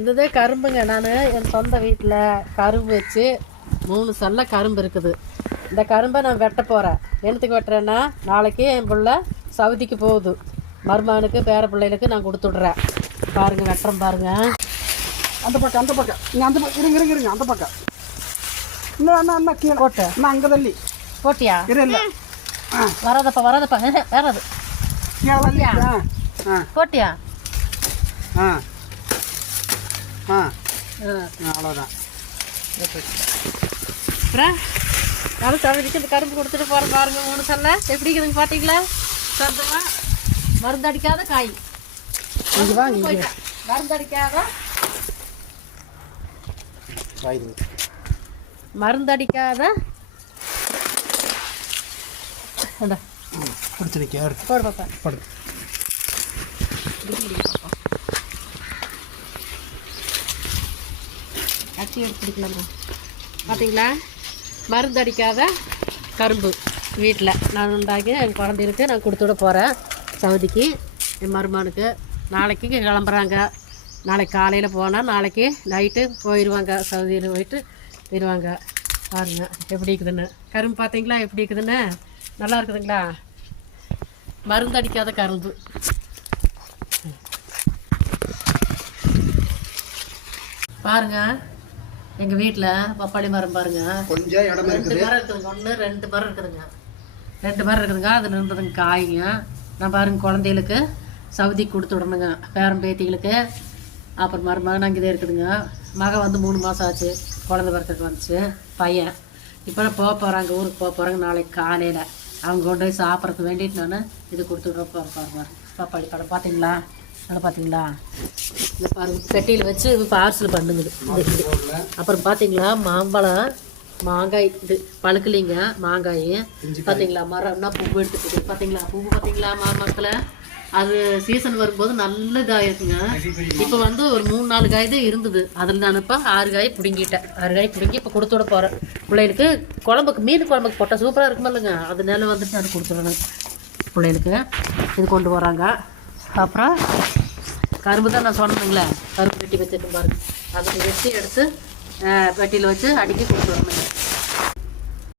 இதுதே கரும்புங்க. நான் என் சொந்த வீட்டில் கரும்பு வச்சு 3 சல்ல கரும்பு இருக்குது. இந்த கரும்பை நான் வெட்ட போகிறேன். என்னத்துக்கு வெட்டுறேன்னா, நாளைக்கு என் பிள்ளை சவுதிக்கு போகுது. மருமகனுக்கு பேர பிள்ளைகளுக்கு நான் கொடுத்துட்றேன். பாருங்கள், வெட்டுறேன் பாருங்கள். அந்த பக்கம் நீங்கள் அந்த பக்கம் இருங்க அந்த பக்கம் இன்னும் அண்ணா கீழே போட்டு நான் அங்கே தள்ளி போட்டியா? இல்லை வராதப்பா வராது கீழே தள்ளி போட்டியா? அவ்வளோதான். அப்புறம் நானும் சவுதிக்கு இந்த கரும்பு கொடுத்துட்டு போகிறேன். பாருங்கள், 3 சல்ல எப்படி இருக்குதுங்க பார்த்தீங்களா? சொந்தமாக மருந்து அடிக்காத காய், மருந்து அடிக்காத போடு பாப்பா. அச்சி எடுத்து பிடிக்கலாமா? பார்த்தீங்களா, மருந்து அடிக்காத கரும்பு வீட்டில் நான் உண்டாக்கி என் குழந்தைகளுக்கு நான் கொடுத்துட போகிறேன் சவுதிக்கு. என் மருமகனுக்கு நாளைக்கு கிளம்புறாங்க. நாளைக்கு காலையில் போனால் நாளைக்கு நைட்டு போயிடுவாங்க. சவுதியில் போயிட்டு போயிடுவாங்க. பாருங்கள் எப்படி இருக்குதுன்னு. கரும்பு பார்த்தீங்களா எப்படி இருக்குதுன்னு? நல்லா இருக்குதுங்களா? மருந்து அடிக்காத கரும்பு. பாருங்கள், எங்கள் வீட்டில் பப்பாளி மரம் பாருங்கள், கொஞ்சம் இடம் 2 மரம் இருக்குதுங்க. 2 மரம் இருக்குதுங்க. 2 மரம் இருக்குதுங்க. அதில் இருந்ததுங்க காய்ங்க. நான் பாருங்கள், குழந்தைகளுக்கு சவுதிக்கு கொடுத்து விடணுங்க, பேரன் பேத்திகளுக்கு. அப்புறம் மருமகன் அங்கே தான் இருக்குதுங்க. மகன் வந்து 3 மாதம் ஆச்சு, குழந்தை பிறக்கிறதுக்கு வந்துச்சு பையன். இப்போ நான் போக போகிறாங்க, ஊருக்கு போக போகிறாங்க நாளைக்கு காலையில். அவங்க கொண்டு போய் சாப்பிட்றதுக்கு வேண்டிட்டு நான் இது கொடுத்து விட்ற பாருங்க. பப்பாளி பழம் பார்த்தீங்களா? நல்லா பார்த்தீங்களா? இந்த பாருங்க, பெட்டியில் வச்சு பார்சல் பண்ணுங்குது. அப்புறம் பார்த்தீங்களா, மாம்பழம், மாங்காய் இது பழுக்கலிங்க. மாங்காய் பார்த்தீங்களா, மரம்னா பூ எடுத்துக்குது. பார்த்தீங்களா பூ பார்த்தீங்களா? மாமரத்தில் அது சீசன் வரும்போது நல்ல இதாகிருக்குங்க. இப்போ வந்து ஒரு 3-4 காய் தான் இருந்தது. அதில் நான் இப்போ 6 காய் பிடுங்கிட்டேன். 6 காய் பிடுங்கி இப்போ கொடுத்து விட போகிறேன் பிள்ளைகளுக்கு. குழம்புக்கு, மீன் குழம்புக்கு போட்டால் சூப்பராக இருக்குமா இல்லைங்க? அதனால வந்துட்டு நான் கொடுத்துட்றேன் பிள்ளைகளுக்கு. இது கொண்டு வராங்க. அப்புறம் கரும்பு தான் நான் சொன்னேங்களே, கரும்பு வெட்டி வச்சுட்டு பாருங்கள். அதை வெட்டி எடுத்து வெட்டியில் வச்சு அடுக்கி கொடுத்து வரணுங்க.